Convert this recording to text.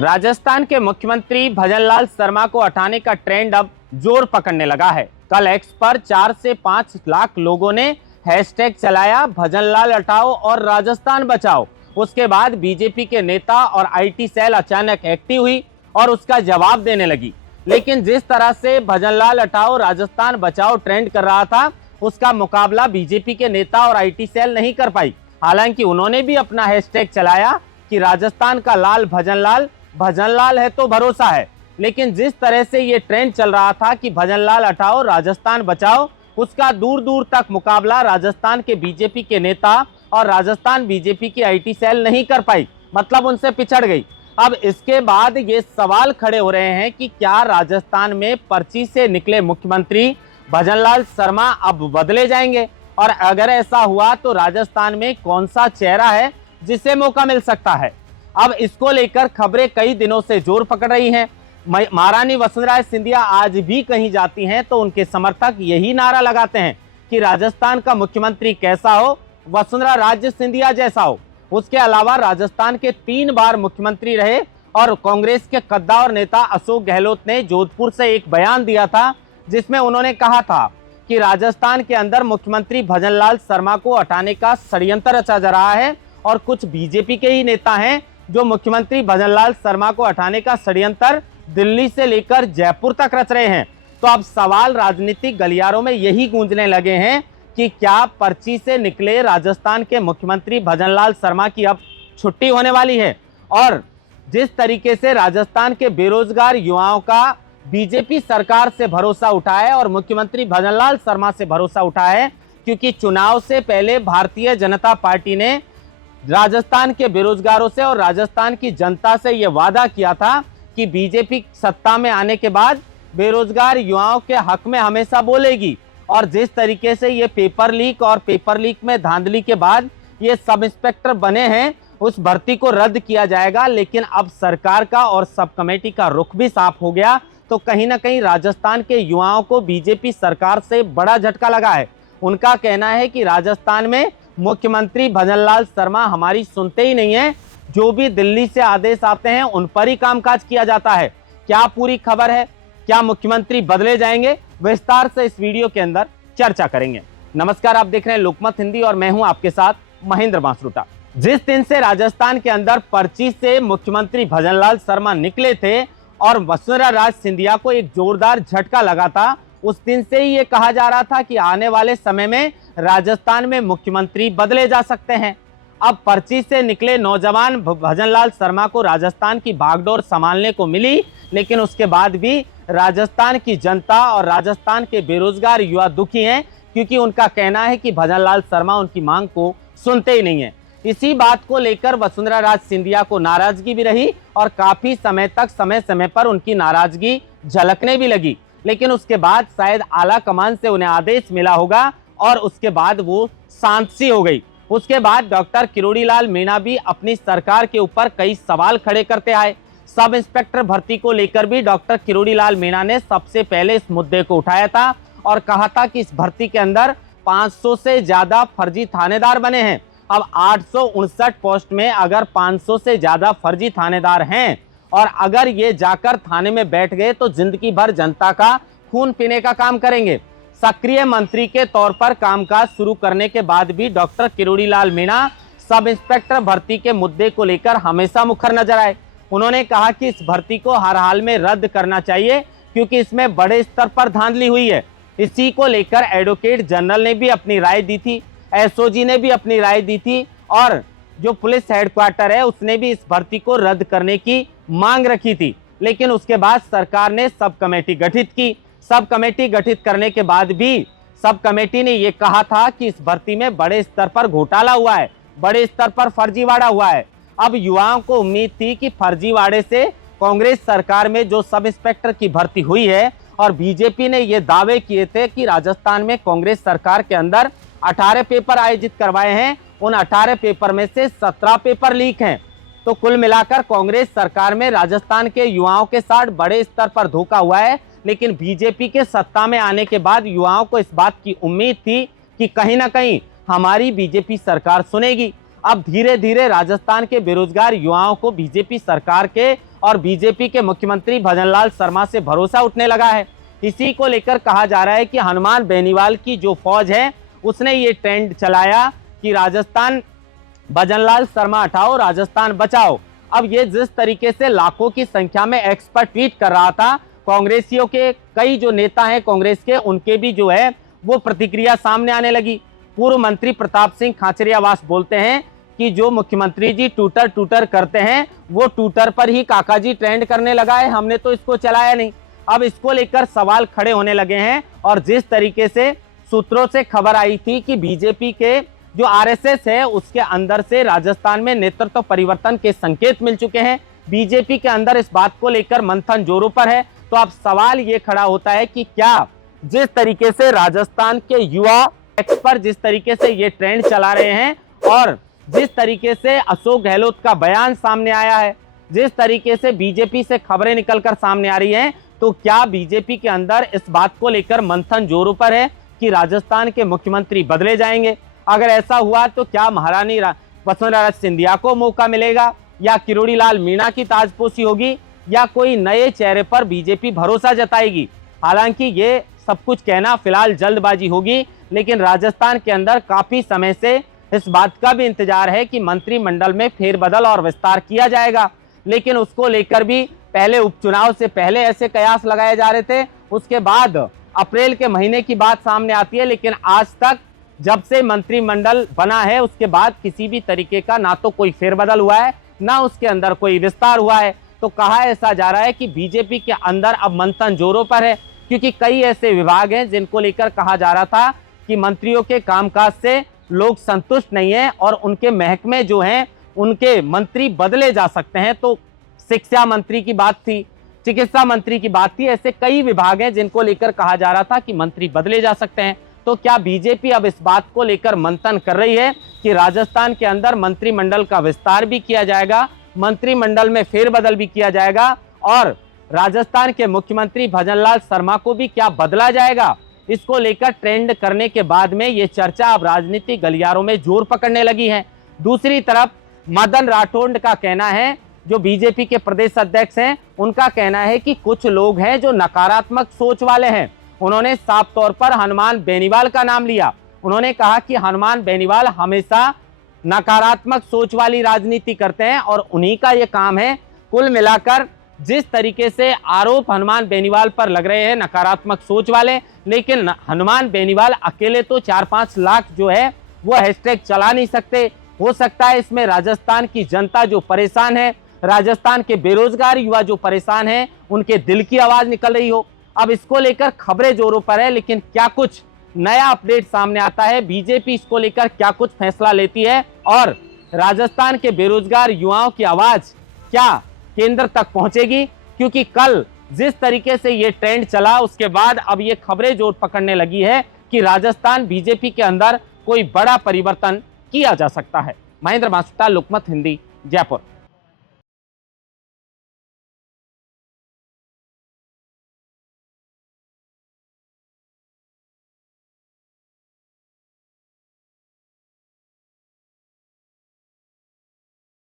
राजस्थान के मुख्यमंत्री भजनलाल शर्मा को हटाने का ट्रेंड अब जोर पकड़ने लगा है। कल एक्स पर 4 से 5 लाख लोगों ने हैशटैग चलाया, भजनलाल हटाओ और राजस्थान बचाओ। उसके बाद बीजेपी के नेता और आईटी सेल अचानक एक्टिव हुई और उसका जवाब देने लगी। लेकिन जिस तरह से भजनलाल हटाओ राजस्थान बचाओ ट्रेंड कर रहा था, उसका मुकाबला बीजेपी के नेता और आईटी सेल नहीं कर पाई। हालांकि उन्होंने भी अपना हैशटैग चलाया कि राजस्थान का लाल भजनलाल, भजनलाल है तो भरोसा है। लेकिन जिस तरह से ये ट्रेंड चल रहा था कि भजनलाल हटाओ राजस्थान बचाओ, उसका दूर दूर तक मुकाबला राजस्थान के बीजेपी के नेता और राजस्थान बीजेपी की आईटी सेल नहीं कर पाई, मतलब उनसे पिछड़ गई। अब इसके बाद ये सवाल खड़े हो रहे हैं कि क्या राजस्थान में पर्ची से निकले मुख्यमंत्री भजनलाल शर्मा अब बदले जाएंगे, और अगर ऐसा हुआ तो राजस्थान में कौन सा चेहरा है जिसे मौका मिल सकता है। अब इसको लेकर खबरें कई दिनों से जोर पकड़ रही हैं। महारानी वसुंधरा सिंधिया आज भी कहीं जाती हैं तो उनके समर्थक यही नारा लगाते हैं कि राजस्थान का मुख्यमंत्री कैसा हो, वसुंधरा राजे सिंधिया जैसा हो। उसके अलावा राजस्थान के 3 बार मुख्यमंत्री रहे और कांग्रेस के कद्दावर नेता अशोक गहलोत ने जोधपुर से एक बयान दिया था, जिसमें उन्होंने कहा था कि राजस्थान के अंदर मुख्यमंत्री भजनलाल शर्मा को हटाने का षड्यंत्र रचा जा रहा है और कुछ बीजेपी के ही नेता हैं जो मुख्यमंत्री भजनलाल शर्मा को हटाने का षड्यंत्र दिल्ली से लेकर जयपुर तक रच रहे हैं। तो अब सवाल राजनीतिक गलियारों में यही गूंजने लगे हैं कि क्या पर्ची से निकले राजस्थान के मुख्यमंत्री भजनलाल शर्मा की अब छुट्टी होने वाली है। और जिस तरीके से राजस्थान के बेरोजगार युवाओं का बीजेपी सरकार से भरोसा उठा है और मुख्यमंत्री भजनलाल शर्मा से भरोसा उठा है, क्योंकि चुनाव से पहले भारतीय जनता पार्टी ने राजस्थान के बेरोजगारों से और राजस्थान की जनता से यह वादा किया था कि बीजेपी सत्ता में आने के बाद बेरोजगार युवाओं के हक में हमेशा बोलेगी। और जिस तरीके से ये पेपर लीक और पेपर लीक में धांधली के बाद ये सब इंस्पेक्टर बने हैं, उस भर्ती को रद्द किया जाएगा। लेकिन अब सरकार का और सब कमेटी का रुख भी साफ हो गया, तो कहीं ना कहीं राजस्थान के युवाओं को बीजेपी सरकार से बड़ा झटका लगा है। उनका कहना है कि राजस्थान में मुख्यमंत्री भजनलाल शर्मा हमारी सुनते ही नहीं है, जो भी दिल्ली से आदेश आते हैं उन पर ही कामकाज किया जाता है। क्या पूरी खबर है, क्या मुख्यमंत्री बदले जाएंगे, विस्तार से इस वीडियो के अंदर चर्चा करेंगे। नमस्कार, आप देख रहे हैं लोकमत हिंदी और मैं हूं आपके साथ महेंद्र बांसरुटा। जिस दिन से राजस्थान के अंदर पर्ची से मुख्यमंत्री भजनलाल शर्मा निकले थे और वसुंधरा राजे सिंधिया को एक जोरदार झटका लगा था, उस दिन से ही ये कहा जा रहा था कि आने वाले समय में राजस्थान में मुख्यमंत्री बदले जा सकते हैं। अब पर्ची से निकले नौजवान भजनलाल शर्मा को राजस्थान की भागडोर संभालने को मिली, लेकिन उसके बाद भी राजस्थान की जनता और राजस्थान के बेरोजगार युवा दुखी हैं, क्योंकि उनका कहना है कि भजनलाल शर्मा उनकी मांग को सुनते ही नहीं है। इसी बात को लेकर वसुंधरा राजे सिंधिया को नाराजगी भी रही और काफी समय तक समय समय पर उनकी नाराजगी झलकने भी लगी। लेकिन उसके बाद शायद आला कमान से उन्हें आदेश मिला होगा और उसके बाद वो शांत सी हो गई। उसके बाद डॉक्टर किरोड़ीलाल मीणा भी अपनी सरकार के ऊपर कई सवाल खड़े करते आए। सब इंस्पेक्टर भर्ती को लेकर भी डॉक्टर किरोड़ीलाल मीणा ने सबसे पहले इस मुद्दे को उठाया था और कहा था कि इस भर्ती के अंदर 500 से ज्यादा फर्जी थानेदार बने हैं। अब 859 पोस्ट में अगर 500 से ज्यादा फर्जी थानेदार हैं और अगर ये जाकर थाने में बैठ गए तो जिंदगी भर जनता का खून पीने का काम करेंगे। सक्रिय मंत्री के तौर पर कामकाज शुरू करने के बाद भी doctor Kirodilal Meena sub inspector भर्ती के मुद्दे को लेकर हमेशा मुखर नजर आए। उन्होंने कहा कि इस भर्ती को हर हाल में रद्द करना चाहिए, क्योंकि इसमें बड़े स्तर पर धांधली हुई है। इसी को लेकर एडवोकेट जनरल ने भी अपनी राय दी थी, एसओजी ने भी अपनी राय दी थी और जो पुलिस हेडक्वार्टर है उसने भी इस भर्ती को रद्द करने की मांग रखी थी। लेकिन उसके बाद सरकार ने सब कमेटी गठित की। सब कमेटी गठित करने के बाद भी सब कमेटी ने यह कहा था कि इस भर्ती में बड़े स्तर पर घोटाला हुआ है, बड़े स्तर पर फर्जीवाड़ा हुआ है। अब युवाओं को उम्मीद थी कि फर्जीवाड़े से कांग्रेस सरकार में जो सब इंस्पेक्टर की भर्ती हुई है और बीजेपी ने ये दावे किए थे कि राजस्थान में कांग्रेस सरकार के अंदर 18 पेपर आयोजित करवाए हैं, उन 18 पेपर में से 17 पेपर लीक हैं। तो कुल मिलाकर कांग्रेस सरकार में राजस्थान के युवाओं के साथ बड़े स्तर पर धोखा हुआ है। लेकिन बीजेपी के सत्ता में आने के बाद युवाओं को इस बात की उम्मीद थी कि कहीं ना कहीं हमारी बीजेपी सरकार सुनेगी। अब धीरे धीरे राजस्थान के बेरोजगार युवाओं को बीजेपी सरकार के और बीजेपी के मुख्यमंत्री भजनलाल शर्मा से भरोसा उठने लगा है। इसी को लेकर कहा जा रहा है कि हनुमान बेनीवाल की जो फौज है उसने ये ट्रेंड चलाया कि राजस्थान भजनलाल शर्मा हटाओ, राजस्थान बचाओ। अब ये जिस तरीके से लाखों की संख्या में एक्सपर्ट ट्वीट कर रहा था, कांग्रेसियों के कई जो नेता हैं कांग्रेस के, उनके भी जो है वो प्रतिक्रिया सामने आने लगी। पूर्व मंत्री प्रताप सिंह खाचरियावास बोलते हैं कि जो मुख्यमंत्री जी ट्विटर करते हैं वो ट्विटर पर ही काका जी ट्रेंड करने लगा है, हमने तो इसको चलाया नहीं। अब इसको लेकर सवाल खड़े होने लगे हैं और जिस तरीके से सूत्रों से खबर आई थी कि बीजेपी के जो आरएसएस है उसके अंदर से राजस्थान में नेतृत्व परिवर्तन के संकेत मिल चुके हैं, बीजेपी के अंदर इस बात को लेकर मंथन जोरों पर है। तो अब सवाल ये खड़ा होता है कि क्या जिस तरीके से राजस्थान के युवा एक्सपर्ट जिस तरीके से ये ट्रेंड चला रहे हैं और जिस तरीके से अशोक गहलोत का बयान सामने आया है, जिस तरीके से बीजेपी से खबरें निकलकर सामने आ रही हैं, तो क्या बीजेपी के अंदर इस बात को लेकर मंथन जोरों पर है कि राजस्थान के मुख्यमंत्री बदले जाएंगे? अगर ऐसा हुआ तो क्या महारानी वसुंधरा सिंधिया को मौका मिलेगा या किरोड़ी लाल मीणा की ताजपोशी होगी या कोई नए चेहरे पर बीजेपी भरोसा जताएगी? हालांकि ये सब कुछ कहना फिलहाल जल्दबाजी होगी, लेकिन राजस्थान के अंदर काफी समय से इस बात का भी इंतजार है कि मंत्रिमंडल में फेरबदल और विस्तार किया जाएगा। लेकिन उसको लेकर भी पहले उपचुनाव से पहले ऐसे कयास लगाए जा रहे थे, उसके बाद अप्रैल के महीने की बात सामने आती है, लेकिन आज तक जब से मंत्रिमंडल बना है उसके बाद किसी भी तरीके का ना तो कोई फेरबदल हुआ है ना उसके अंदर कोई विस्तार हुआ है। तो कहा ऐसा जा रहा है कि बीजेपी के अंदर अब मंथन जोरों पर है, क्योंकि कई ऐसे विभाग हैं जिनको लेकर कहा जा रहा था कि मंत्रियों के कामकाज से लोग संतुष्ट नहीं है और उनके महकमे जो हैं उनके मंत्री बदले जा सकते हैं। तो शिक्षा मंत्री की बात थी, चिकित्सा मंत्री की बात थी, ऐसे कई विभाग हैं जिनको लेकर कहा जा रहा था कि मंत्री बदले जा सकते हैं। तो क्या बीजेपी अब इस बात को लेकर मंथन कर रही है कि राजस्थान के अंदर मंत्रिमंडल का विस्तार भी किया जाएगा, मंत्रिमंडल में फेरबदल भी किया जाएगा और राजस्थान के मुख्यमंत्री भजनलाल शर्मा को भी क्या बदला जाएगा? इसको लेकर ट्रेंड करने के बाद में ये चर्चा अब राजनीतिक गलियारों में जोर पकड़ने लगी है। दूसरी तरफ मदन राठौड़ का कहना है, जो बीजेपी के प्रदेश अध्यक्ष हैं, उनका कहना है कि कुछ लोग हैं जो नकारात्मक सोच वाले हैं। उन्होंने साफ तौर पर हनुमान बेनीवाल का नाम लिया। उन्होंने कहा कि हनुमान बेनीवाल हमेशा नकारात्मक सोच वाली राजनीति करते हैं और उन्हीं का ये काम है। कुल मिलाकर जिस तरीके से आरोप हनुमान बेनीवाल पर लग रहे हैं नकारात्मक सोच वाले, लेकिन हनुमान बेनीवाल अकेले तो 4-5 लाख जो है वो हैशटैग चला नहीं सकते। हो सकता है इसमें राजस्थान की जनता जो परेशान है, राजस्थान के बेरोजगार युवा जो परेशान हैं, उनके दिल की आवाज निकल रही हो। अब इसको लेकर खबरें जोरों पर है, लेकिन क्या कुछ नया अपडेट सामने आता है, बीजेपी इसको लेकर क्या कुछ फैसला लेती है और राजस्थान के बेरोजगार युवाओं की आवाज क्या केंद्र तक पहुंचेगी? क्योंकि कल जिस तरीके से ये ट्रेंड चला उसके बाद अब ये खबरें जोर पकड़ने लगी है कि राजस्थान बीजेपी के अंदर कोई बड़ा परिवर्तन किया जा सकता है। महेंद्र मासुटा, लोकमत हिंदी, जयपुर।